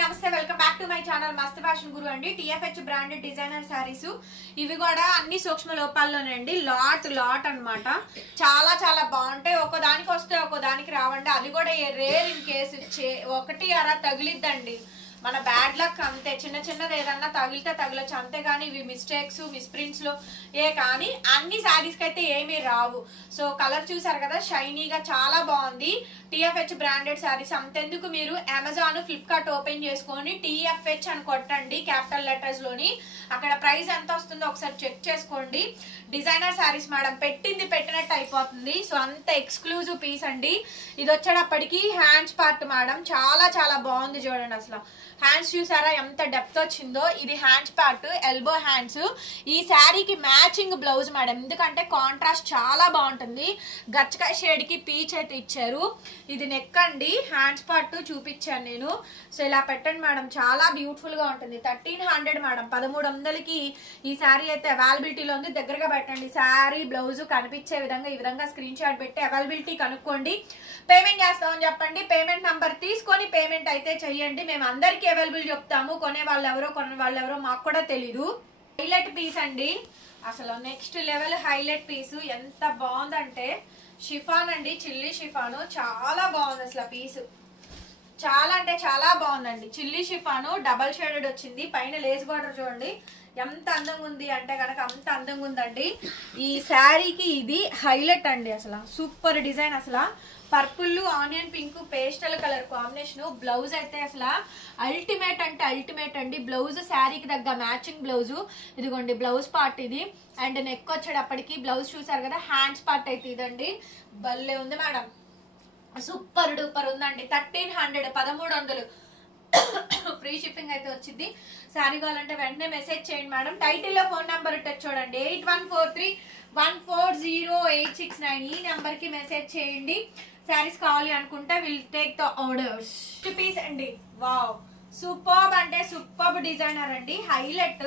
నమస్తే welcome back to my channel మస్త్ fashion గురు అండి. టిఎఫ్హెచ్ బ్రాండెడ్ డిజైనర్ శారీస్ ఇవి కూడా అన్ని సూక్ష్మ లోపాల్లోనే అండి. లాట్ అన్నమాట. చాలా చాలా బాగుంటాయి. ఒక దానికి వస్తే ఒక దానికి రావండి. అది కూడా రేర్ ఇన్ కేసు ఒకటి అలా తగిలిద్దండి. మన బ్యాడ్ లక్ అంతే. చిన్నది ఏదన్నా తగిలితే తగలచ్చు అంతేగాని ఇవి మిస్టేక్స్ మిస్ప్రింట్స్ లో కానీ అన్ని శారీస్ కి అయితే ఏమీ రావు. సో కలర్ చూసారు కదా, షైనీగా చాలా బాగుంది. టిఎఫ్హెచ్ బ్రాండెడ్ శారీస్ అంతెందుకు, మీరు అమెజాన్ ఫ్లిప్కార్ట్ ఓపెన్ చేసుకొని టిఎఫ్హెచ్ అని కొట్టండి క్యాపిటల్ లెటర్స్ లోని. అక్కడ ప్రైస్ ఎంత వస్తుందో ఒకసారి చెక్ చేసుకోండి. డిజైనర్ శారీస్ మేడం, పెట్టినట్టు అయిపోతుంది. సో అంత ఎక్స్క్లూజివ్ పీస్ అండి. ఇది వచ్చేటప్పటికి హ్యాండ్స్ పార్ట్ మేడం, చాలా చాలా బాగుంది. చూడండి అసలు హ్యాండ్స్ చూసారా ఎంత డెప్త్ వచ్చిందో. ఇది హ్యాండ్స్ పార్ట్, ఎల్బో హ్యాండ్స్. ఈ శారీకి మ్యాచింగ్ బ్లౌజ్ మేడం, ఎందుకంటే కాంట్రాస్ట్ చాలా బాగుంటుంది. గచ్చకాయ షేడ్ కి పీచ్ అయితే ఇచ్చారు. ఇది నెక్ అండి, హ్యాండ్స్ పార్ట్ చూపించాను నేను. సో ఇలా పెట్టండి మేడం, చాలా బ్యూటిఫుల్ గా ఉంటుంది. 1300 మేడం, 1300కి ఈ శారీ అయితే అవైలబిలిటీలో ఉంది. దగ్గరగా పెట్టండి. శారీ బ్లౌజ్ కనిపించే విధంగా ఈ విధంగా స్క్రీన్ షాట్ పెట్టి అవైలబిలిటీ కనుక్కోండి. పేమెంట్ చేస్తామని చెప్పండి. పేమెంట్ నంబర్ తీసుకొని పేమెంట్ అయితే చెయ్యండి. మేము అందరికీ అవైలబుల్ చెప్తాము. కొనే వాళ్ళు ఎవరో మాకు కూడా తెలీదు. హైలైట్ పీస్ అండి, అసలు నెక్స్ట్ లెవెల్ హైలైట్ పీస్. ఎంత బాగుందంటే షిఫాన్ అండి, చిల్లీ షిఫాను. చాలా బాగుంది అసలు పీసు. చాలా అంటే చాలా బాగుందండి. చిల్లీ షిఫాను డబల్ షేడెడ్ వచ్చింది. పైన లేస్ బార్డర్ చూడండి ఎంత అందంగా ఉంది అంటే కనుక అంత అందంగా ఉందండి. ఈ శారీకి ఇది హైలైట్ అండి. అసలు సూపర్ డిజైన్. అసలు purple onion pink pastel colour combination. Blouse అయితే అసలు అల్టిమేట్ అంటే అల్టిమేట్ అండి. బ్లౌజ్ శారీకి తగ్గ మ్యాచింగ్ బ్లౌజ్. ఇదిగోండి బ్లౌజ్ పార్ట్ ఇది. అండ్ నెక్ వచ్చేటప్పటికి బ్లౌజ్ చూసారు కదా, హ్యాండ్స్ పార్ట్ అయితే ఇదండి. భలే ఉంది మేడం, సూపర్ డూపర్ ఉందండి. 1300, 1300 ఫ్రీ షిప్పింగ్ అయితే వచ్చింది. శారీ కావాలంటే వెంటనే మెసేజ్ చేయండి మేడం. టైటిల్ లో ఫోన్ నెంబర్ ఉంటుంది చూడండి, 8143140869. ఈ నెంబర్ కి మెసేజ్ చేయండి. శారీస్ కావాలి అనుకుంటే will take the orders. Piece అండి, వావ్ సూపర్బ్ అంటే సూపర్బ్ డిజైనర్ అండి. హైలైట్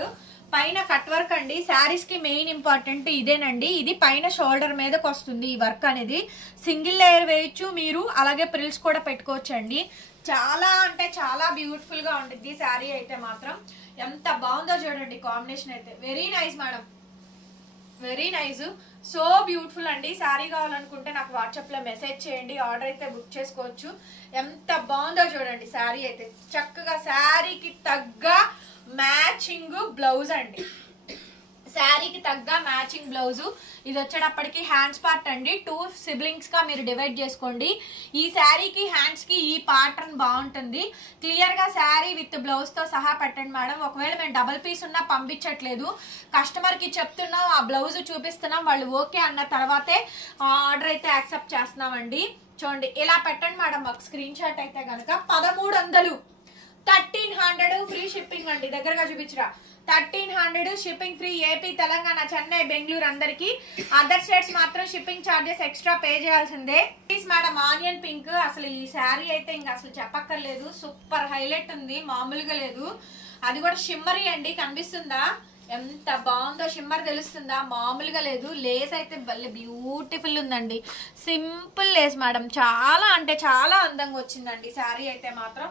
పైన కట్ వర్క్ అండి. శారీస్ కి మెయిన్ ఇంపార్టెంట్ ఇదేనండి. ఇది పైన షోల్డర్ మీదకి వస్తుంది ఈ వర్క్ అనేది. సింగిల్ లేయర్ వేయచ్చు మీరు, అలాగే ప్రిల్స్ కూడా పెట్టుకోవచ్చు అండి. చాలా అంటే చాలా బ్యూటిఫుల్ గా ఉంటుంది శారీ అయితే మాత్రం. ఎంత బాగుందో చూడండి కాంబినేషన్ అయితే. Very nice madam, very nice, so beautiful అండి. శారీ కావాలనుకుంటే నాకు వాట్సాప్ లో మెసేజ్ చేయండి. ఆర్డర్ అయితే బుక్ చేసుకోవచ్చు. ఎంత బాగుందో చూడండి శారీ అయితే. చక్కగా శారీకి తగ్గ మ్యాచింగ్ బ్లౌజ్ అండి. శారీకి తగ్గ మ్యాచింగ్ బ్లౌజ్. ఇది వచ్చేటప్పటికి హ్యాండ్స్ పార్ట్ అండి. 2 సిబ్లింగ్స్ గా మీరు డివైడ్ చేసుకోండి. ఈ శారీకి హ్యాండ్స్ కి ఈ ప్యాటర్న్ బాగుంటుంది. క్లియర్ గా శారీ విత్ బ్లౌజ్ తో సహా పెట్టండి మేడం. ఒకవేళ మేము డబల్ పీస్ ఉన్నా పంపించట్లేదు, కస్టమర్ కి చెప్తున్నాం, ఆ బ్లౌజ్ చూపిస్తున్నాం, వాళ్ళు ఓకే అన్న తర్వాతే ఆర్డర్ అయితే యాక్సెప్ట్ చేస్తున్నామండి. చూడండి ఇలా పెట్టండి మేడం. ఒక స్క్రీన్ షాట్ అయితే కనుక 1300, 1300 ఫ్రీ షిప్పింగ్ అండి. దగ్గరగా చూపించరా, 1300 shipping free. AP, Telangana, Chennai, Bengaluru అందరికి. అదర్ స్టేట్స్ మాత్రం షిప్పింగ్ చార్జెస్ ఎక్స్ట్రా పే చేయాల్సిందే. Please madam, onion pink. అసలు ఈ శారీ అయితే ఇంకా అసలు చెప్పక్కర్లేదు. సూపర్ హైలైట్ ఉంది, మామూలుగా లేదు. అది కూడా షిమ్మరీ అండి. కనిపిస్తుందా ఎంత బాగుందో? షిమ్మర్ తెలుస్తుందా? మామూలుగా లేదు. లేస్ అయితే భలే బ్యూటిఫుల్ ఉందండి. సింపుల్ లేస్ మేడం, చాలా అంటే చాలా అందంగా వచ్చిందండి శారీ అయితే మాత్రం.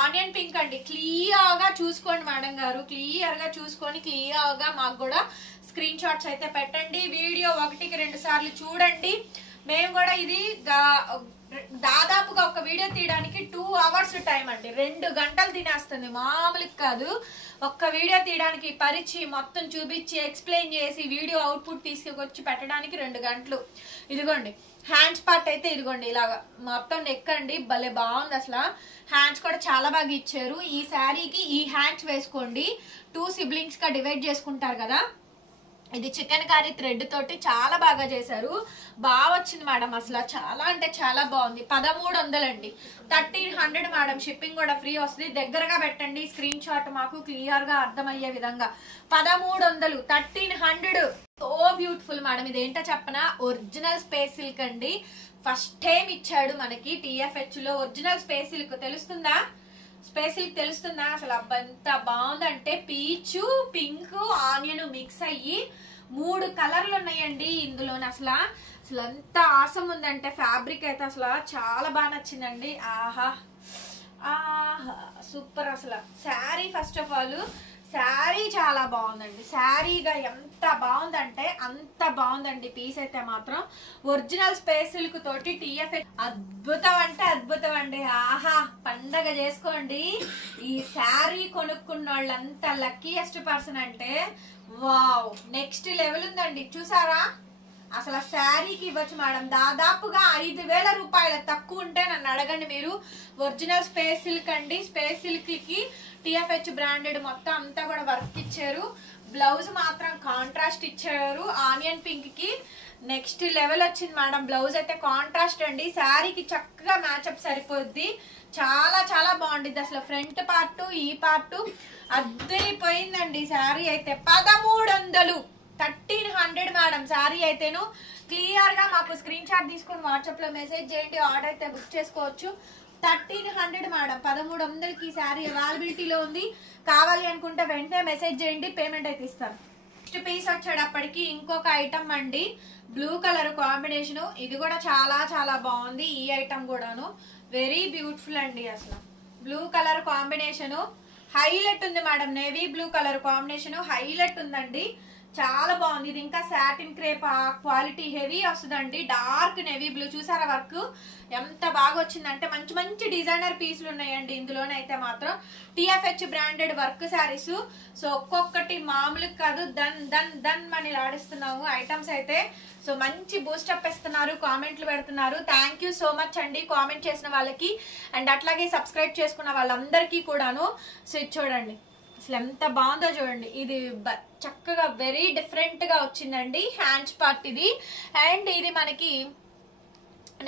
ఆనియన్ పింక్ అండి. క్లియర్ గా చూసుకోండి మేడం గారు, క్లియర్ గా చూసుకొని క్లియర్ గా మాకు కూడా స్క్రీన్ షాట్స్ అయితే పెట్టండి. వీడియో 1కి 2 సార్లు చూడండి. మేము కూడా ఇది దాదాపుగా ఒక వీడియో తీయడానికి 2 అవర్స్ టైం అండి. 2 గంటలు తినేస్తుంది, మామూలుగా కాదు. ఒక్క వీడియో తీయడానికి పరిచి మొత్తం చూపించి ఎక్స్ప్లెయిన్ చేసి వీడియో అవుట్పుట్ తీసుకొచ్చి పెట్టడానికి 2 గంటలు. ఇదిగోండి హ్యాండ్స్ పార్ట్ అయితే ఇదిగోండి ఇలాగా మొత్తం నెక్ అండి. భలే బాగుంది అసలు. హ్యాండ్స్ కూడా చాలా బాగా ఇచ్చారు. ఈ శారీకి ఈ హ్యాండ్స్ వేసుకోండి. 2 సిబ్లింగ్స్ గా డివైడ్ చేసుకుంటారు కదా. ఇది చికెన్ కర్రీ థ్రెడ్ తోటి చాలా బాగా చేశారు. బాగా వచ్చింది మేడం. అసలు చాలా అంటే చాలా బాగుంది. 1300 అండి, 1300 మేడం. షిప్పింగ్ కూడా ఫ్రీ వస్తుంది. దగ్గరగా పెట్టండి స్క్రీన్ షాట్, మాకు క్లియర్ గా అర్థమయ్యే విధంగా. 1300, 1300. So beautiful madam. ఇదేంటో చెప్పనా, ఒరిజినల్ స్పేస్ సిల్క్ అండి. ఫస్ట్ టైం ఇచ్చాడు మనకి టిఎఫ్హెచ్ లో ఒరిజినల్ స్పేస్ సిల్క్. తెలుస్తుందా? స్పేస్ సిల్క్ తెలుస్తుందా? అసలు ఎంత బాగుందంటే పీచు, పింక్, ఆనియన్ మిక్స్ అయ్యి 3 కలర్లు ఉన్నాయండి ఇందులో. అసలు ఎంత ఆసం ఉందంటే ఫ్యాబ్రిక్ అయితే అసలు చాలా బాగా నచ్చిందండి. ఆహా సూపర్ అసలు sari. First of all sari చాలా బాగుందండి. శారీగా ఎంత బాగుందంటే అంత బాగుందండి. పీస్ అయితే మాత్రం ఒరిజినల్ స్పేస్ సిల్క్ తోటి TFH అద్భుతం అంటే అద్భుతం అండి. ఆహా, పండగ చేసుకోండి. ఈ శారీ కొనుక్కున్న వాళ్ళంతా లక్కీయెస్ట్ పర్సన్ అంటే వావ్, నెక్స్ట్ లెవెల్ ఉందండి. చూసారా అసలు శారీకి ఇవ్వచ్చు మేడం దాదాపుగా 5,000 రూపాయలు తక్కువ ఉంటే నన్ను అడగండి మీరు. ఒరిజినల్ స్పేస్ సిల్క్ అండి. స్పేస్ సిల్క్ కి TFH బ్రాండెడ్ మొత్తం అంతా కూడా వర్క్ ఇచ్చారు. బ్లౌజ్ మాత్రం కాంట్రాస్ట్ ఇచ్చారు. ఆనియన్ పింక్ కి నెక్స్ట్ లెవెల్ వచ్చింది మేడం. బ్లౌజ్ అయితే కాంట్రాస్ట్ అండి. శారీకి చక్కగా మ్యాచ్అప్ సరిపోద్ది. చాలా చాలా బాగుంటుంది. అసలు ఫ్రంట్ పార్ట్ ఈ పార్ట్ అద్దరిపోయిందండి. శారీ అయితే 1300 1300 మేడం. శారీ అయితేను క్లియర్ గా మాకు స్క్రీన్ షాట్ తీసుకొని వాట్సాప్ లో మెసేజ్ చేయండి. ఆర్డర్ అయితే బుక్ చేసుకోవచ్చు. 1300 మేడం. 1300కి శారీ అవైలబిలిటీలో ఉంది. కావాలి అనుకుంటే వెంటనే మెసేజ్ చేయండి, పేమెంట్ అయితే ఇస్తాను. నెక్స్ట్ పీస్ వచ్చేటప్పటికి ఇంకొక ఐటమ్ అండి. Blue colour combination. ఇది కూడా చాలా చాలా బాగుంది. ఈ ఐటమ్ కూడాను వెరీ బ్యూటిఫుల్ అండి. అసలు బ్లూ కలర్ కాంబినేషన్ హైలైట్ ఉంది madam. Navy blue colour combination highlight ఉందండి. చాలా బాగుంది. ఇది ఇంకా సాటిన్ క్రేప్ క్వాలిటీ హెవీ వస్తుందండి. Dark navy blue. చూసారా వర్క్ ఎంత బాగా వచ్చిందంటే మంచి మంచి డిజైనర్ పీసులు ఉన్నాయండి ఇందులోనే. అయితే మాత్రం TFH branded work saris. So ఒక్కొక్కటి మామూలు కాదు, దన్ దన్ దన్ అని ఆడిస్తున్నాము ఐటమ్స్ అయితే. సో మంచి బూస్టప్ ఇస్తున్నారు, కామెంట్లు పెడుతున్నారు. థ్యాంక్ యూ సో మచ్ అండి కామెంట్ చేసిన వాళ్ళకి అండ్ అట్లాగే సబ్స్క్రైబ్ చేసుకున్న వాళ్ళందరికీ కూడాను. సో ఇది చూడండి అసలు ఎంత బాగుందో చూడండి. ఇది చక్కగా వెరీ డిఫరెంట్ గా వచ్చిందండి. హ్యాండ్స్ పార్ట్ ఇది. అండ్ ఇది మనకి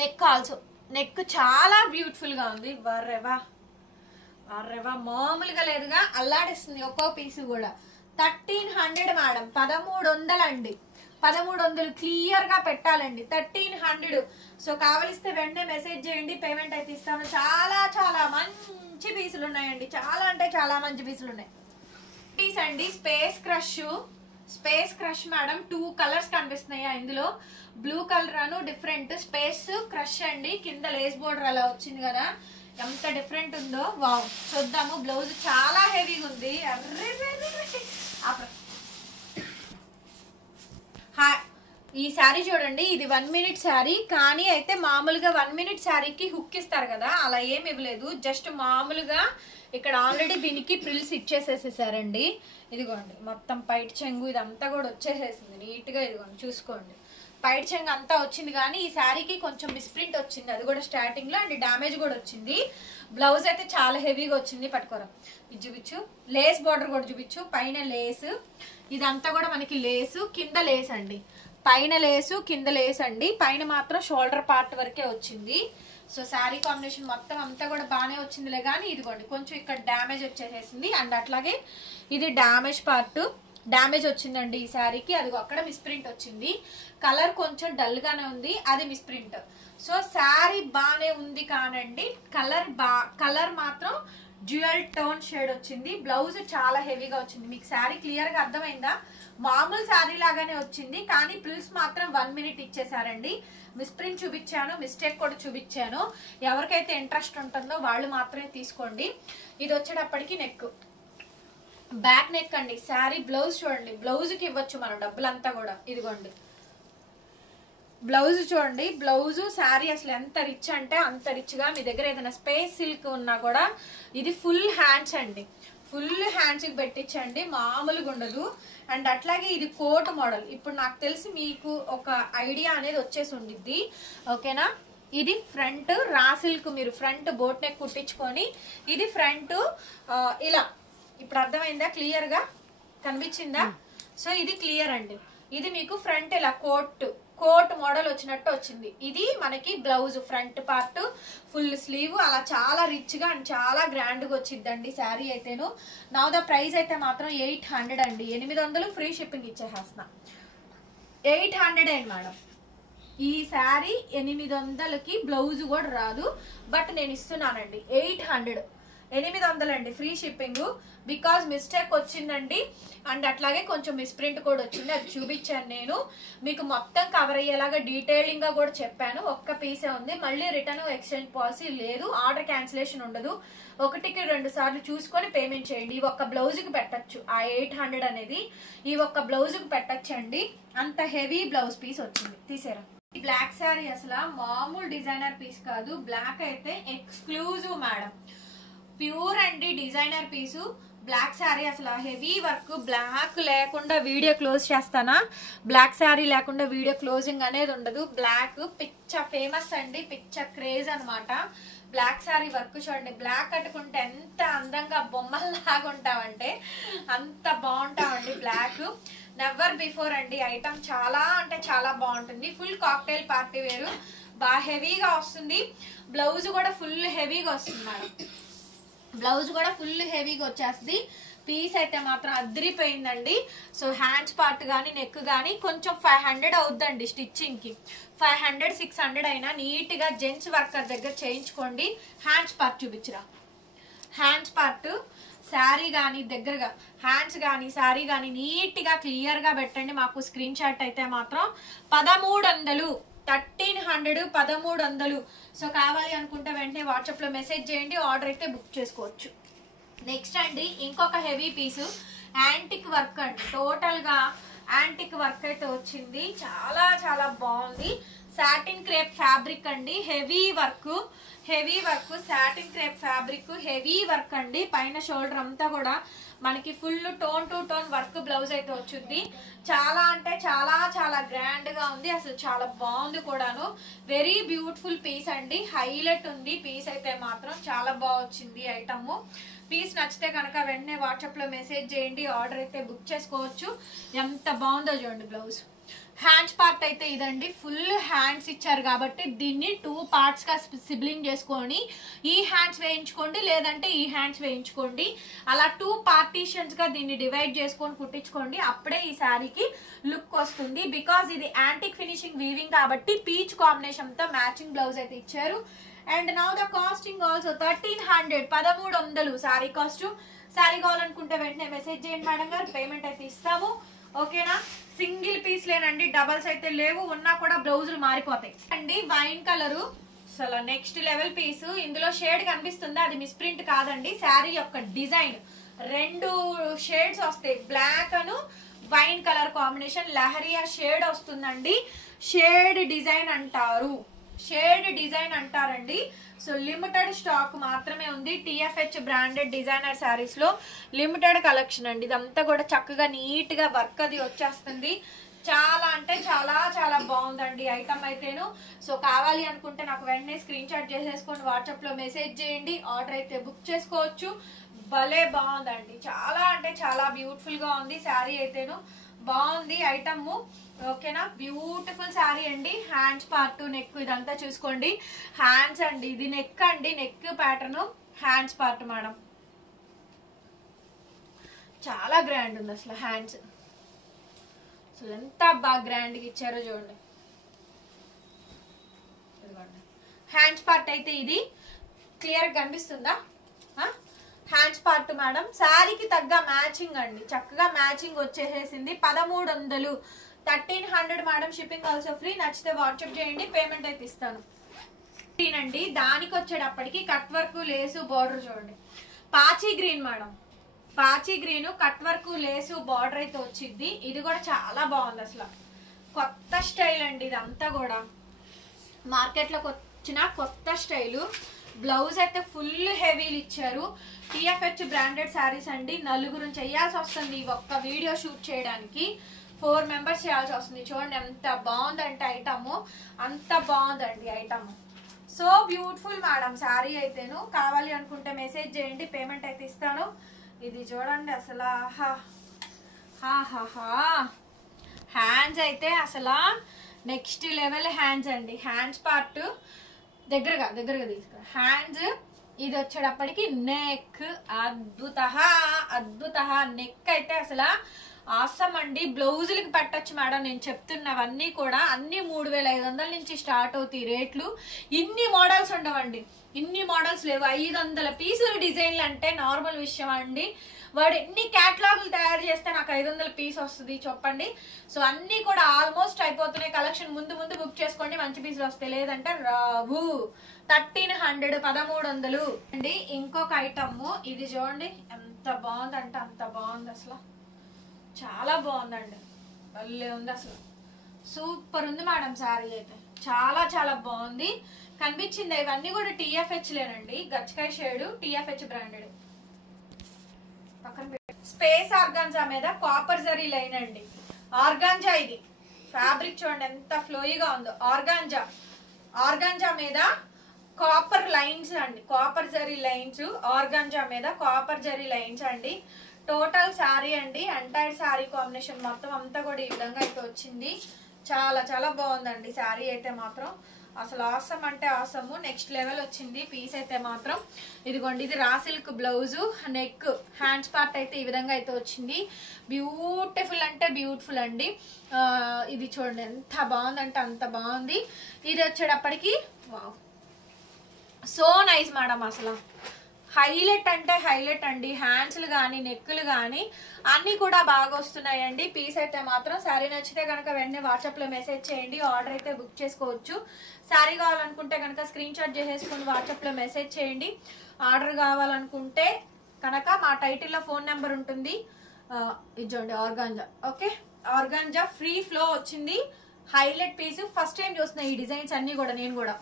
నెక్ ఆల్సో. నెక్ చాలా బ్యూటిఫుల్ గా ఉంది. వర్రెవా వర్రెవా మామూలుగా లేదుగా, అల్లాడిస్తుంది ఒక్కో పీసు కూడా. 1300 మేడం. 1300 అండి. 1300 క్లియర్ గా పెట్టాలండి. 1300. సో కావలిస్తే వెంటనే మెసేజ్ చేయండి, పేమెంట్ అయితే ఇస్తాను. చాలా చాలా మంచి పీసులు ఉన్నాయండి. చాలా అంటే చాలా మంచి పీసులు ఉన్నాయి. పీస్ అండి space crush. Space crush madam. 2 colours కనిపిస్తున్నాయి ఇందులో. బ్లూ కలర్ అను డిఫరెంట్. స్పేస్ క్రష్ అండి. కింద లేస్ బోర్డర్ అలా వచ్చింది కదా, ఎంత డిఫరెంట్ ఉందో. వావ్, చూద్దాము. బ్లౌజ్ చాలా హెవీగా ఉంది. ఈ శారీ చూడండి. ఇది 1 మినిట్ శారీ. కానీ అయితే మామూలుగా 1 మినిట్ శారీకి హుక్ ఇస్తారు కదా, అలా ఏమి ఇవ్వలేదు. జస్ట్ మామూలుగా ఇక్కడ ఆల్రెడీ దీనికి ప్రిల్స్ ఇచ్చేసేసేసారండి. ఇదిగోండి మొత్తం పైట్ చెంగు ఇదంతా కూడా వచ్చేసేసింది నీట్ గా. ఇదిగోండి చూసుకోండి, పైట్ చెంగు అంతా వచ్చింది. కానీ ఈ శారీకి కొంచెం మిస్ప్రింట్ వచ్చింది, అది కూడా స్టార్టింగ్ లో. అండ్ డామేజ్ కూడా వచ్చింది. బ్లౌజ్ అయితే చాలా హెవీగా వచ్చింది. పట్టుకోరా ఇది చూపించు. లేస్ బార్డర్ కూడా చూపించు. పైన లేస్ ఇదంతా కూడా మనకి లేసు, కింద లేస్ అండి. పైన లేసు కింద లేస్ అండి. పైన మాత్రం షోల్డర్ పార్ట్ వరకే వచ్చింది. సో శారీ కాంబినేషన్ మొత్తం అంతా కూడా బాగానే వచ్చిందిలే. కానీ ఇదిగోండి కొంచెం ఇక్కడ డ్యామేజ్ వచ్చేసేసింది. అండ్ అట్లాగే ఇది డ్యామేజ్ పార్ట్. డ్యామేజ్ వచ్చిందండి ఈ శారీకి. అది అక్కడ మిస్ప్రింట్ వచ్చింది. కలర్ కొంచెం డల్ గానే ఉంది, అది మిస్ప్రింట్. సో శారీ బాగానే ఉంది కానండి, కలర్ మాత్రం డ్యూయల్ టోన్ షేడ్ వచ్చింది. బ్లౌజ్ చాలా హెవీగా వచ్చింది. మీకు శారీ క్లియర్ గా అర్థమైందా? మామూలు శారీ లాగానే వచ్చింది. కానీ ప్రిల్స్ మాత్రం 1 మినిట్ ఇచ్చేసారండి. మిస్ప్రింట్ చూపించాను, మిస్టేక్ కూడా చూపించాను. ఎవరికైతే ఇంట్రెస్ట్ ఉంటుందో వాళ్ళు మాత్రమే తీసుకోండి. ఇది వచ్చేటప్పటికి నెక్, బ్యాక్ నెక్ అండి. శారీ బ్లౌజ్ చూడండి. బ్లౌజ్ కి ఇవ్వచ్చు మనం డబ్బులంతా కూడా. ఇదిగోండి బ్లౌజ్ చూడండి. బ్లౌజ్ శారీ అసలు ఎంత రిచ్ అంటే అంత రిచ్ గా. మీ దగ్గర ఏదైనా స్పేస్ సిల్క్ ఉన్నా కూడా ఇది ఫుల్ హ్యాండ్స్ అండి. ఫుల్ హ్యాండ్స్ కి పెట్టించండి, మామూలుగా ఉండదు. అండ్ అట్లాగే ఇది కోట్ మోడల్. ఇప్పుడు నాకు తెలిసి మీకు ఒక ఐడియా అనేది వచ్చేసి ఉండిద్ది, ఓకేనా? ఇది ఫ్రంట్ రా సిల్క్. మీరు ఫ్రంట్ బోట్ నెక్ కుట్టించుకొని ఇది ఫ్రంట్ ఇలా. ఇప్పుడు అర్థమైందా? క్లియర్ గా కనిపించిందా? సో ఇది క్లియర్ అండి. ఇది మీకు ఫ్రంట్ ఇలా కోట్ మోడల్ వచ్చినట్టు వచ్చింది. ఇది మనకి blouse front part, full sleeve అలా చాలా రిచ్ గా అండ్ చాలా గ్రాండ్ గా వచ్చిద్దండి శారీ అయితేను. నా ద ప్రైస్ అయితే మాత్రం 800 అండి. 800 ఫ్రీ షిప్పింగ్ ఇచ్చేసేస్తున్నా. 800 అండి మేడం. ఈ శారీ 800కి బ్లౌజ్ కూడా రాదు, బట్ నేను ఇస్తున్నానండి 800. 800 అండి ఫ్రీ షిప్పింగ్. బికాజ్ మిస్టేక్ వచ్చిందండి అండ్ అట్లాగే కొంచెం మిస్ప్రింట్ కూడా వచ్చింది, అది చూపించాను నేను మీకు. మొత్తం కవర్ అయ్యేలాగా డీటెయిలింగ్ గా కూడా చెప్పాను. ఒక్క పీసే ఉంది, మళ్ళీ రిటర్న్ ఎక్స్చేంజ్ పాలసీ లేదు, ఆర్డర్ క్యాన్సిలేషన్ ఉండదు. 1కి 2 సార్లు చూసుకొని పేమెంట్ చేయండి. ఈ ఒక్క బ్లౌజ్ కి పెట్టచ్చు ఆ 800 అనేది, ఈ ఒక్క బ్లౌజ్ కి పెట్టచ్చు అండి. అంత హెవీ బ్లౌజ్ పీస్ వచ్చింది. తీసేరా. ఈ బ్లాక్ శారీ అసలు మామూలు డిజైనర్ పీస్ కాదు, బ్లాక్ అయితే ఎక్స్క్లూజివ్ మేడం, ప్యూర్ అండి డిజైనర్ పీసు. బ్లాక్ శారీ అసలు హెవీ వర్క్. బ్లాక్ లేకుండా వీడియో క్లోజ్ చేస్తానా, బ్లాక్ శారీ లేకుండా వీడియో క్లోజింగ్ అనేది ఉండదు. బ్లాక్ పిచ్చ ఫేమస్ అండి, పిచ్చ క్రేజ్ అనమాట. బ్లాక్ శారీ వర్క్ చూడండి, బ్లాక్ కట్టుకుంటే ఎంత అందంగా బొమ్మల్లాగా ఉంటామంటే అంత బాగుంటామండి. బ్లాక్ నెవర్ బిఫోర్ అండి. ఐటమ్ చాలా అంటే చాలా బాగుంటుంది. ఫుల్ కాక్టైల్ పార్టీ వేరు, బాగా హెవీగా వస్తుంది. బ్లౌజ్ కూడా ఫుల్ హెవీగా వస్తుంది మేడం, బ్లౌజ్ కూడా ఫుల్ హెవీగా వచ్చేస్తుంది. పీస్ అయితే మాత్రం అదిరిపోయిందండి. సో హ్యాండ్స్ పార్ట్ కానీ నెక్ కానీ కొంచెం 500 అవుద్దండి స్టిచ్చింగ్ కి. 500 600 అయినా నీట్ గా జెంట్స్ వర్కర్ దగ్గర చేయించుకోండి. హ్యాండ్స్ పార్ట్ చూపించరా. హ్యాండ్స్ పార్ట్ శారీ కానీ దగ్గరగా హ్యాండ్స్ కానీ శారీ కానీ నీట్ గా క్లియర్ గా పెట్టండి. మాకు స్క్రీన్ షాట్ అయితే మాత్రం 1300 1300 1300. సో కావాలి అనుకుంటే వెంటనే వాట్సాప్ లో మెసేజ్ చేయండి, ఆర్డర్ అయితే బుక్ చేసుకోవచ్చు. నెక్స్ట్ అండి ఇంకొక హెవీ పీసు, యాంటిక్ వర్క్ అండి. టోటల్ గా యాంటిక్ వర్క్ అయితే వచ్చింది, చాలా చాలా బాగుంది. సాటిన్ క్రేప్ ఫ్యాబ్రిక్ అండి, heavy work, heavy work, satin crepe fabric, heavy work అండి. పైన షోల్డర్ అంతా కూడా మనకి full tone to tone work blouse అయితే వచ్చింది. చాలా అంటే చాలా చాలా గ్రాండ్ గా ఉంది, అసలు చాలా బాగుంది కూడాను. వెరీ బ్యూటిఫుల్ పీస్ అండి, హైలైట్ ఉంది పీస్ అయితే మాత్రం. చాలా బాగా వచ్చింది ఐటమ్. పీస్ నచ్చితే కనుక వెంటనే వాట్సాప్ లో మెసేజ్ చేయండి, ఆర్డర్ అయితే బుక్ చేసుకోవచ్చు. ఎంత బాగుందో చూడండి బ్లౌజ్. హ్యాండ్స్ పార్ట్ అయితే ఇదండి, ఫుల్ హ్యాండ్స్ ఇచ్చారు కాబట్టి దీన్ని 2 పార్ట్స్ గా సిబ్లింగ్ చేసుకొని ఈ హ్యాండ్స్ వేయించుకోండి, లేదంటే ఈ హ్యాండ్స్ వేయించుకోండి. అలా 2 పార్టీషన్స్ గా దీన్ని డివైడ్ చేసుకొని కుట్టించుకోండి, అప్పుడే ఈ శారీకి లుక్ వస్తుంది. బికాజ్ ఇది యాంటిక్ ఫినిషింగ్ వీవింగ్ కాబట్టి పీచ్ కాంబినేషన్ తో మ్యాచింగ్ బ్లౌజ్ అయితే ఇచ్చారు. And now the costing also 1300 1300 sari cost. Sari కావాలనుకుంటే వెంటనే మెసేజ్ చేయండి మేడం గారు, పేమెంట్ అయితే ఇస్తాము. ఓకేనా. సింగిల్ పీస్ లేనండి, డబల్స్ అయితే లేవు, ఉన్నా కూడా బ్లౌజులు మారిపోతాయి అండి. వైన్ కలరు అసలు నెక్స్ట్ లెవెల్ పీస్. ఇందులో షేడ్ కనిపిస్తుందా, అది మిస్ప్రింట్ కాదండి. శారీ యొక్క డిజైన్ 2 షేడ్స్ వస్తాయి, బ్లాక్ అను wine colour combination. Lahariya shade వస్తుందండి, షేడ్ డిజైన్ అంటారు, షేడ్ డిజైన్ అంటారండి. సో లిమిటెడ్ స్టాక్ మాత్రమే ఉంది. TFH బ్రాండెడ్ డిజైనర్ శారీస్ లో లిమిటెడ్ కలెక్షన్ అండి. ఇదంతా కూడా చక్కగా నీట్ గా వర్క్ అది వచ్చేస్తుంది. చాలా అంటే చాలా చాలా బాగుందండి ఐటమ్ అయితేను. సో కావాలి అనుకుంటే నాకు వెంటనే స్క్రీన్ షాట్ చేసేసుకొని వాట్సాప్ లో మెసేజ్ చేయండి, ఆర్డర్ అయితే బుక్ చేసుకోవచ్చు. భలే బాగుందండి, చాలా అంటే చాలా బ్యూటిఫుల్ గా ఉంది శారీ అయితేను. బాగుంది ఐటమ్. ఓకేనా. బ్యూటిఫుల్ శారీ అండి. హ్యాండ్స్ పార్ట్ నెక్ ఇదంతా చూసుకోండి. హ్యాండ్స్ అండి, ఇది నెక్ అండి, neck pattern, hands part madam. చాలా గ్రాండ్ ఉంది అసలు హ్యాండ్స్, అసలు ఎంత బాగా గ్రాండ్ గా ఇచ్చారో చూడండి. హ్యాండ్స్ పార్ట్ అయితే ఇది క్లియర్ కనిపిస్తుందా. హ్యాండ్స్ పార్ట్ మేడం, శారీకి తగ్గ మ్యాచింగ్ అండి, చక్కగా మ్యాచింగ్ వచ్చేసేసింది. 1300 1300 మేడం. Shipping also free. నచ్చితే వాట్సాప్ చేయండి, పేమెంట్ అయితే ఇస్తాను. అండి దానికి వచ్చేటప్పటికి కట్ వర్క్ లేసు బార్డర్ చూడండి, పాచీ గ్రీన్ మేడం, పాచీ green cut work lace border అయితే వచ్చింది. ఇది కూడా చాలా బాగుంది, అసలు కొత్త స్టైల్ అండి. ఇదంతా కూడా మార్కెట్ లోకి వచ్చిన కొత్త స్టైలు. బ్లౌజ్ అయితే ఫుల్ హెవీలు ఇచ్చారు. TFH బ్రాండెడ్ శారీస్ అండి. 4 చేయాల్సి వస్తుంది ఒక్క వీడియో షూట్ చేయడానికి, 4 మెంబర్స్ చేయాల్సి వస్తుంది. చూడండి ఎంత బాగుందంటే ఐటమ్, అంత బాగుందండి item. So beautiful madam sari అయితేను. కావాలి అనుకుంటే మెసేజ్ చేయండి, పేమెంట్ అయితే ఇస్తాను. ఇది చూడండి అసలు హ్యాండ్స్ అయితే అసలు నెక్స్ట్ లెవెల్ హ్యాండ్స్ అండి. హ్యాండ్స్ పార్ట్ దగ్గరగా తీసుకురా. హ్యాండ్స్ ఇది వచ్చేటప్పటికి నెక్ అద్భుత అద్భుత. నెక్ అయితే అసలు ఆసమ్ అండి. బ్లౌజులకి పెట్టచ్చు మేడం. నేను చెప్తున్నవన్నీ కూడా అన్ని 3500 నుంచి స్టార్ట్ అవుతాయి రేట్లు. ఇన్ని మోడల్స్ ఉండవండి, ఇన్ని మోడల్స్ లేవు. 500 పీసులు డిజైన్లు అంటే నార్మల్ విషయం అండి. వాడు ఎన్ని క్యాటలాగులు తయారు చేస్తే నాకు 500 పీస్ వస్తుంది చెప్పండి. సో అన్ని కూడా ఆల్మోస్ట్ అయిపోతున్నాయి. కలెక్షన్ ముందు బుక్ చేసుకోండి, మంచి పీసులు వస్తాయి, లేదంటే రావు. 1300 1300 అండి. ఇంకొక ఐటమ్ ఇది చూడండి, ఎంత బాగుందంటే అంత బాగుంది. అసలు చాలా బాగుందండి, భలే ఉంది అసలు. సూపర్ ఉంది మేడం శారీ అయితే, చాలా చాలా బాగుంది. కనిపించింది ఇవన్నీ కూడా TFH లేనండి, గచ్చకాయ shade TFH branded. Space organza మీద కాపర్ జరీ లైన్ అండి. ఆర్గాంజా ఇది ఫ్యాబ్రిక్ చూడండి ఎంత ఫ్లోయిగా ఉందో. ఆర్గాంజా మీద కాపర్ లైన్స్ అండి, కాపర్ జరీ లైన్స్. ఆర్గాంజా మీద కాపర్ జరీ లైన్స్ అండి. టోటల్ శారీ అండి, ఎంటైర్ శారీ కాంబినేషన్ మొత్తం అంతా కూడా ఈ విధంగా అయితే వచ్చింది. చాలా చాలా బాగుందండి శారీ అయితే మాత్రం. అసలు ఆసమ్ అంటే ఆసము, నెక్స్ట్ లెవెల్ వచ్చింది పీస్ అయితే మాత్రం. ఇదిగోండి, ఇది raw silk blouse, neck hands part అయితే ఈ విధంగా అయితే వచ్చింది. బ్యూటిఫుల్ అంటే బ్యూటిఫుల్ అండి. ఇది చూడండి ఎంత బాగుందంటే అంత బాగుంది. ఇది వచ్చేటప్పటికి వావ్, సో నైస్ మేడం. అసలు హైలైట్ అంటే హైలైట్ అండి. హ్యాండ్స్లు కానీ నెక్లు కానీ అన్నీ కూడా బాగా వస్తున్నాయండి. పీస్ అయితే మాత్రం శారీ నచ్చితే కనుక వెంటనే వాట్సాప్లో మెసేజ్ చేయండి, ఆర్డర్ అయితే బుక్ చేసుకోవచ్చు. శారీ కావాలనుకుంటే కనుక స్క్రీన్ షాట్ చేసేసుకొని వాట్సాప్లో మెసేజ్ చేయండి. ఆర్డర్ కావాలనుకుంటే కనుక మా టైటిల్లో ఫోన్ నెంబర్ ఉంటుంది. ఇచ్చోండి organza. Okay, organza free flow వచ్చింది. హైలైట్ పీస్, ఫస్ట్ టైం చూస్తున్నా ఈ డిజైన్స్ అన్నీ కూడా నేను కూడా.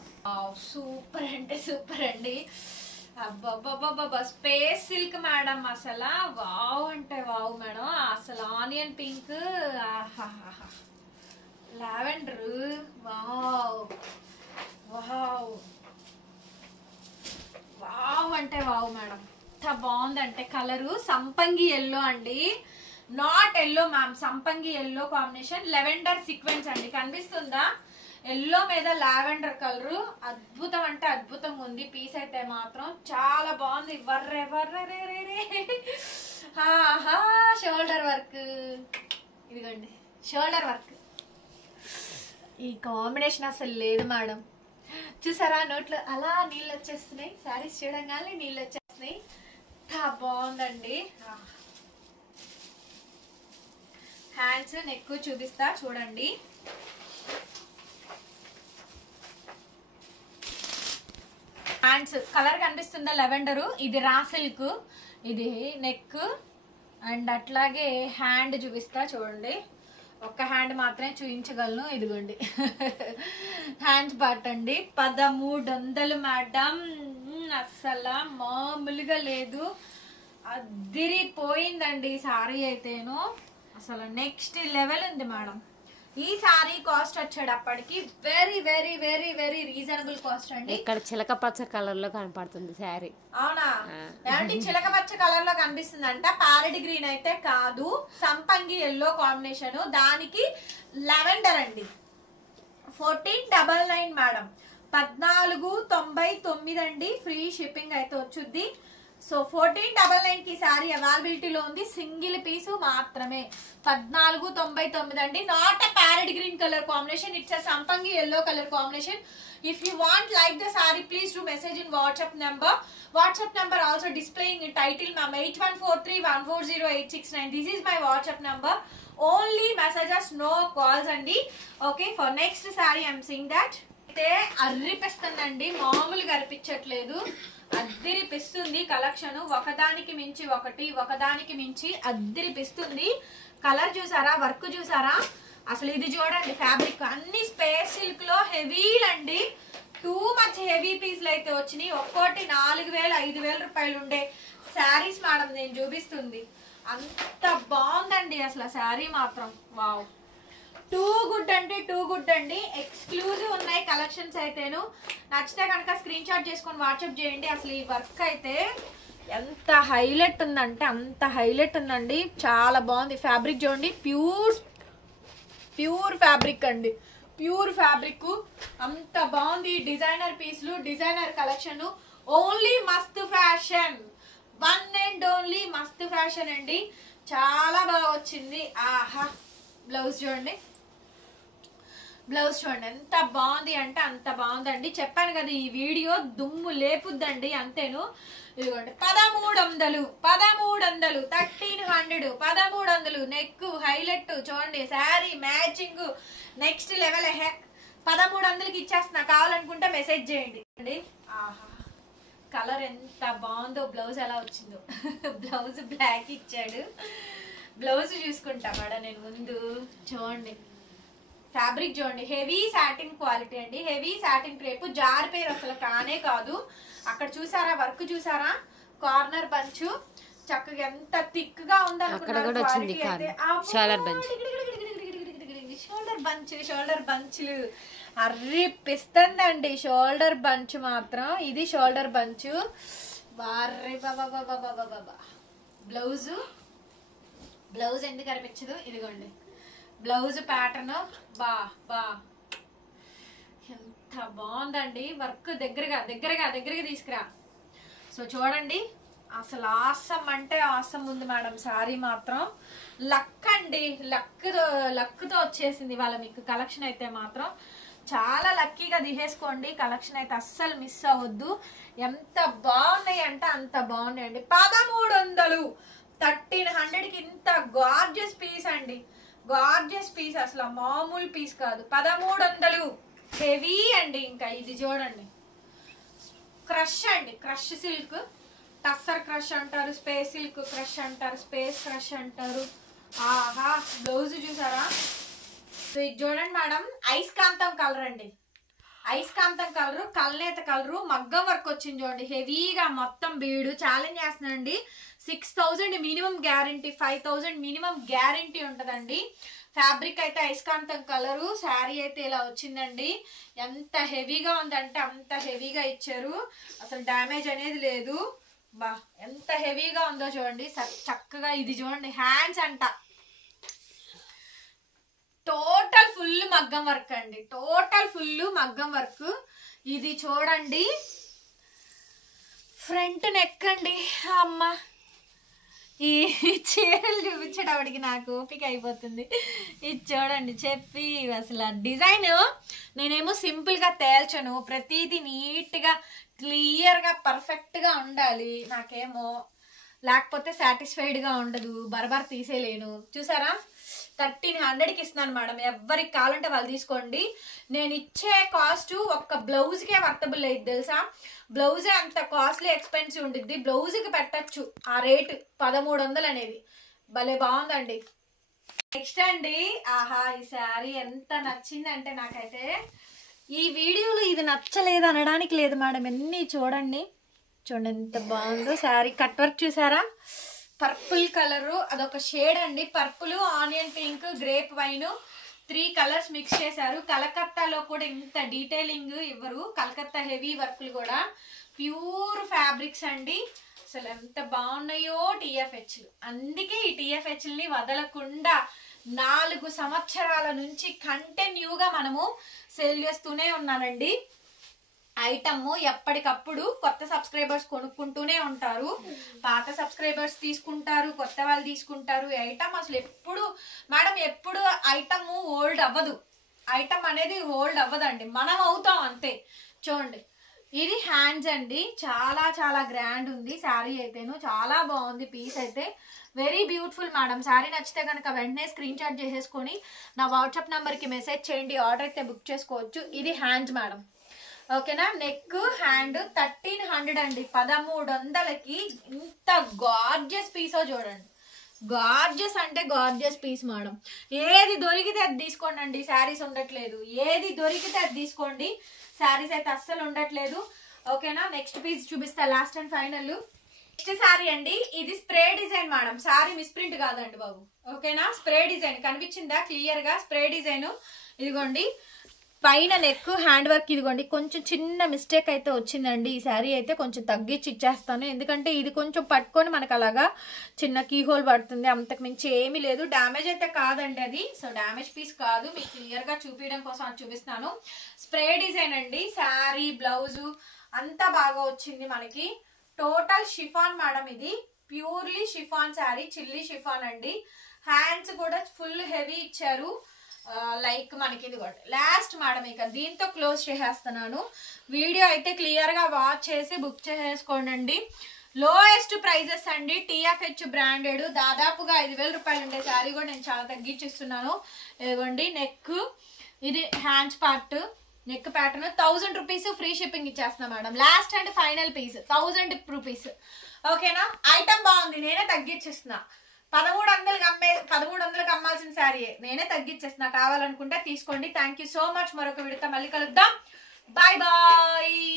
సూపర్ అంటే సూపర్ అండి. అబ్బబ్బబ్బబ్బా, స్పేస్ సిల్క్ మేడం. అసలు వావ్ అంటే వావ్ మేడం. అసలు onion pink, lavender, wow wow wow అంటే వావ్ మేడం. ఎంత బాగుందంటే కలరు సంపంగి ఎల్లో అండి, నాట్ ఎల్లో మ్యామ్, సంపంగి ఎల్లో కాంబినేషన్. లెవెండర్ సీక్వెన్స్ అండి, కనిపిస్తుందా? ఎల్లో మీద లావెండర్ కలరు, అద్భుతం అంటే అద్భుతంగా ఉంది. పీస్ అయితే మాత్రం చాలా బాగుంది. వర్రే వర్రే రే రే రే. షోల్డర్ వర్క్, ఇదిగోండి షోల్డర్ వర్క్. ఈ కాంబినేషన్ అసలు లేదు మేడం. చూసారా నోట్లో అలా నీళ్ళు వచ్చేస్తున్నాయి, శారీస్ చూడంగానే నీళ్ళు వచ్చేస్తున్నాయి. బాగుందండి. హ్యాండ్స్ నెక్ చూపిస్తా చూడండి. హ్యాండ్స్ కలర్ కనిపిస్తుందా? లెవెండరు. ఇది రా సిల్క్, ఇది నెక్ అండ్ అట్లాగే హ్యాండ్ చూపిస్తా చూడండి. ఒక్క హ్యాండ్ మాత్రమే చూపించగలను, ఇదిగోండి హ్యాండ్స్ పార్ట్ అండి. 1300 మేడం. అస్సలు మామూలుగా లేదు, అదిరిపోయిందండి సారీ అయితేను. అసలు నెక్స్ట్ లెవెల్ ఉంది మేడం. ఈ సారీ కాస్ట్ వచ్చేటప్పటికి very very very very reasonable cost అండి. ఇక్కడ చిలక పచ్చ కలర్ లో కనపడుతుంది శారీ. అవునా? ఏమంటే చిలక పచ్చ కలర్ లో కనిపిస్తుంది అంట. ప్యారెట్ గ్రీన్ అయితే కాదు, సంపంగి ఎల్లో కాంబినేషన్, దానికి లెవెండర్ అండి. 1499 మేడం, 1499 అండి. ఫ్రీ షిప్పింగ్ అయితే వచ్చుద్ది. సో 1499 కి సారీ అవైలబిలిటీలో ఉంది, సింగిల్ పీసు మాత్రమే. 1499 అండి. Not a parrot green color combination, it's a సంపంగి yellow color combination. If you want like the saree, please do message in WhatsApp number. WhatsApp number also displaying in title ma'am, 8143140869. This is my WhatsApp number. Only messages, no calls andi. Okay, for next saree I'm saying that. అయితే అర్రిపిస్తుందండి, మామూలుగా అర్పించట్లేదు, అద్దిరిపిస్తుంది collection. ఒకదానికి మించి ఒకటి, ఒకదానికి మించి అద్దిరిపిస్తుంది. Colour చూసారా, work చూసారా? అసలు ఇది చూడండి, ఫ్యాబ్రిక్ అన్ని స్పేస్ సిల్క్ లో హెవీలండి. టూ మచ్ హెవీ పీస్లు అయితే వచ్చినాయి. ఒక్కోటి 4000 5000 రూపాయలు ఉండే శారీస్ మేడం నేను చూపిస్తుంది. అంత బాగుందండి అసలు శారీ మాత్రం. వావ్, టూ గుడ్ అంటే టూ గుడ్ అండి. ఎక్స్క్లూజివ్ ఉన్నాయి కలెక్షన్స్ అయితేను. నచ్చితే కనుక స్క్రీన్ షాట్ చేసుకొని వాట్సాప్ చేయండి. అసలు ఈ వర్క్ అయితే ఎంత హైలైట్ ఉందంటే అంత హైలైట్ ఉందండి, చాలా బాగుంది. ఫ్యాబ్రిక్ చూడండి, ప్యూర్ ఫ్యాబ్రిక్ అండి, ప్యూర్ ఫ్యాబ్రిక్. అంత బాగుంది. డిజైనర్ పీస్లు, designer collection. Only Mast Fashion, one and only Mast Fashion అండి. చాలా బాగా వచ్చింది. ఆహా, బ్లౌజ్ చూడండి, బ్లౌజ్ చూడండి ఎంత బాగుంది అంటే అంత బాగుందండి. చెప్పాను కదా ఈ వీడియో దుమ్ము లేపుద్దండి అంతేను. ఇదిగోండి 1300 1300 1300 నెక్ హైలైట్ చూడండి. Sari matching next level. 1300కి ఇచ్చేస్తున్నా, కావాలనుకుంటే మెసేజ్ చేయండి. ఆహా కలర్ ఎంత బాగుందో, బ్లౌజ్ ఎలా వచ్చిందో. బ్లౌజ్ బ్లాక్ ఇచ్చాడు. బ్లౌజ్ చూసుకుంటా మేడం నేను ముందు. చూడండి ఫ్యాబ్రిక్ చూడండి, హెవీ సాటిన్ క్వాలిటీ అండి. హెవీ సాటిన్ క్రేప్, జారిపోయారు అసలు కానే కాదు. అక్కడ చూసారా వర్క్ చూసారా, కార్నర్ బంచ్ చక్కగా ఎంత థిక్ గా ఉందనుకున్నారు. షోల్డర్ బంచ్లు అర్రిపిస్తుందండి. షోల్డర్ బంచ్ మాత్రం ఇది షోల్డర్ బంచ్. బ్లౌజ్ ఎందుకు అనిపించదు, ఇదిగోండి బ్లౌజ్ ప్యాటర్న్. బా ఎంత బాగుందండి వర్క్. దగ్గరగా తీసుకురా. సో చూడండి అసలు ఆసం అంటే ఆసం ఉంది మేడం. సారీ మాత్రం లక్ అండి, లక్తో వచ్చేసింది వాళ్ళ మీకు కలెక్షన్ అయితే మాత్రం. చాలా లక్కీగా తీసేసుకోండి, కలెక్షన్ అయితే అస్సలు మిస్ అవ్వద్దు. ఎంత బాగున్నాయి అంటే అంత బాగున్నాయండి. 1300 1300కి ఇంత గార్జియస్ పీస్ అండి. గార్జియస్ పీస్, అసలు మామూలు పీస్ కాదు. 1300 హెవీ అండి. ఇంకా ఇది చూడండి క్రష్ అండి, క్రష్ సిల్క్, టస్సర్ క్రష్ అంటారు, స్పేస్ సిల్క్ క్రష్ అంటారు, స్పేస్ క్రష్ అంటారు. ఆహా బ్లౌజ్ చూసారా. సో ఇది చూడండి మేడం, ఐస్కాంతం కలర్ అండి. ఐస్కాంతం కలరు, కల్నేత కలరు, మగ్గం వర్క్ వచ్చింది చూడండి. హెవీగా మొత్తం బీడు. ఛాలెంజ్ చేస్తున్నానండి. 6000 మినిమం గ్యారంటీ, 5000 మినిమం గ్యారంటీ ఉంటుందండి. ఫ్యాబ్రిక్ అయితే ఐస్కాంతం కలరు. శారీ అయితే ఇలా వచ్చిందండి. ఎంత హెవీగా ఉందంటే అంత హెవీగా ఇచ్చారు, అసలు డ్యామేజ్ అనేది లేదు. బా ఎంత హెవీగా ఉందో చూడండి చక్కగా. ఇది చూడండి హ్యాండ్స్ అంట టోటల్ ఫుల్ మగ్గం వర్క్ అండి. టోటల్ ఫుల్ మగ్గం వర్క్. ఇది చూడండి ఫ్రంట్ నెక్ అండి. అమ్మ ఈ చీరలు చూపించడానికి నాకు ఓపిక అయిపోతుంది. ఇది చూడండి చెప్పి అసలు డిజైన్ నేనేమో సింపుల్గా తేల్చను, ప్రతిదీ నీట్గా క్లియర్గా పర్ఫెక్ట్గా ఉండాలి నాకేమో, లేకపోతే సాటిస్ఫైడ్గా ఉండదు, బరబర్ తీసేయలేను. చూసారా 1300కి ఇస్తున్నాను మేడం. ఎవరికి కావాలంటే వాళ్ళు తీసుకోండి. నేను ఇచ్చే కాస్ట్ ఒక్క బ్లౌజ్కే వర్తబుల్ అయ్యింది తెలుసా. బ్లౌజే అంత కాస్ట్లీ ఎక్స్పెన్సివ్ ఉంటుంది, బ్లౌజ్కి పెట్టచ్చు ఆ రేటు 1300 అనేది. భలే బాగుందండి. నెక్స్ట్ అండి, ఆహా ఈ శారీ ఎంత నచ్చిందంటే నాకైతే. ఈ వీడియోలో ఇది నచ్చలేదు అనడానికి లేదు మేడం, ఎన్ని చూడండి ఎంత బాగుందో శారీ. కట్ వర్క్ చూసారా, పర్పుల్ కలరు, అదొక షేడ్ అండి. Purple, onion pink, grape wine 3 colours mix చేశారు. కలకత్తాలో కూడా ఇంత డీటెయిలింగ్ ఇవ్వరు. కలకత్తా హెవీ వర్క్లు కూడా ప్యూర్ ఫ్యాబ్రిక్స్ అండి. అసలు ఎంత బాగున్నాయో టీఎఫ్హెచ్లు. అందుకే ఈ టీఎఫ్హెచ్ల్ని వదలకుండా 4 సంవత్సరాల నుంచి కంటిన్యూగా మనము సేల్ చేస్తూనే ఉన్నానండి. ఐటమ్ ఎప్పటికప్పుడు కొత్త సబ్స్క్రైబర్స్ కొనుక్కుంటూనే ఉంటారు, పాత సబ్స్క్రైబర్స్ తీసుకుంటారు, కొత్త వాళ్ళు తీసుకుంటారు. ఐటమ్ అసలు ఎప్పుడు మేడం, ఎప్పుడు ఐటమ్ ఓల్డ్ అవ్వదు. ఐటమ్ అనేది ఓల్డ్ అవ్వదండి, మనం అవుతాం అంతే. చూడండి ఇది హ్యాండ్స్ అండి. చాలా చాలా గ్రాండ్ ఉంది శారీ అయితేను. చాలా బాగుంది పీస్ అయితే, వెరీ బ్యూటిఫుల్ మేడం. శారీ నచ్చితే కనుక వెంటనే స్క్రీన్ షాట్ చేసేసుకొని నా వాట్సాప్ నెంబర్కి మెసేజ్ చేయండి, ఆర్డర్ అయితే బుక్ చేసుకోవచ్చు. ఇది హ్యాండ్స్ మేడం, ఓకేనా. నెక్ హ్యాండ్ 1300 అండి. 1300కి ఇంత గార్జియస్ పీసో చూడండి. గార్జియస్ అంటే గార్జియస్ పీస్ మేడం. ఏది దొరికితే అది తీసుకోండి అండి, శారీస్ ఉండట్లేదు. ఏది దొరికితే అది తీసుకోండి, శారీస్ అయితే అస్సలు ఉండట్లేదు, ఓకేనా. నెక్స్ట్ పీస్ చూపిస్తా, last and final. Next sari అండి, ఇది spray design madam. Sari misprint కాదండి బాబు, ఓకేనా. స్ప్రే డిజైన్ కనిపించిందా క్లియర్ గా, స్ప్రే డిజైన్. ఇదిగోండి పైన నెక్ హ్యాండ్ వర్క్. ఇదిగోండి కొంచెం చిన్న మిస్టేక్ అయితే వచ్చిందండి. ఈ శారీ అయితే కొంచెం తగ్గించి ఇచ్చేస్తాను, ఎందుకంటే ఇది కొంచెం పట్టుకొని మనకు అలాగా చిన్న కీ హోల్ పడుతుంది, అంతకు మించి ఏమీ లేదు. డ్యామేజ్ అయితే కాదండి అది, సో డ్యామేజ్ పీస్ కాదు, మీకు క్లియర్ గా చూపించడం కోసం అది చూపిస్తాను. స్ప్రే డిజైన్ అండి. శారీ బ్లౌజు అంతా బాగా వచ్చింది మనకి. టోటల్ షిఫాన్ మేడం, ఇది purely chiffon sari, chilli chiffon అండి. హ్యాండ్స్ కూడా ఫుల్ హెవీ ఇచ్చారు, లైక్ మనకి ఇది కూడా లాస్ట్ మేడం. ఇక దీంతో క్లోజ్ చేసేస్తున్నాను. వీడియో అయితే క్లియర్ గా వాచ్ చేసి బుక్ చేసేసుకోండి. లోయెస్ట్ ప్రైజెస్ అండి. TFH branded. దాదాపుగా 5,000 రూపాయలు ఉండే శారీ కూడా నేను చాలా తగ్గించిస్తున్నాను. ఇదిగోండి నెక్, ఇది hands part, neck pattern 1000 rupees free shipping ఇచ్చేస్తున్నా madam. Last and final piece 1000 rupees. ఓకేనా? ఐటమ్ బాగుంది, నేనే తగ్గించేస్తున్నా. 1300 అమ్మాల్సిన శారీ నేనే తగ్గించేస్తున్నా. కావాలనుకుంటే తీసుకోండి. Thank you so much. మరొక వీడియోతో మళ్ళీ కలుద్దాం. Bye bye.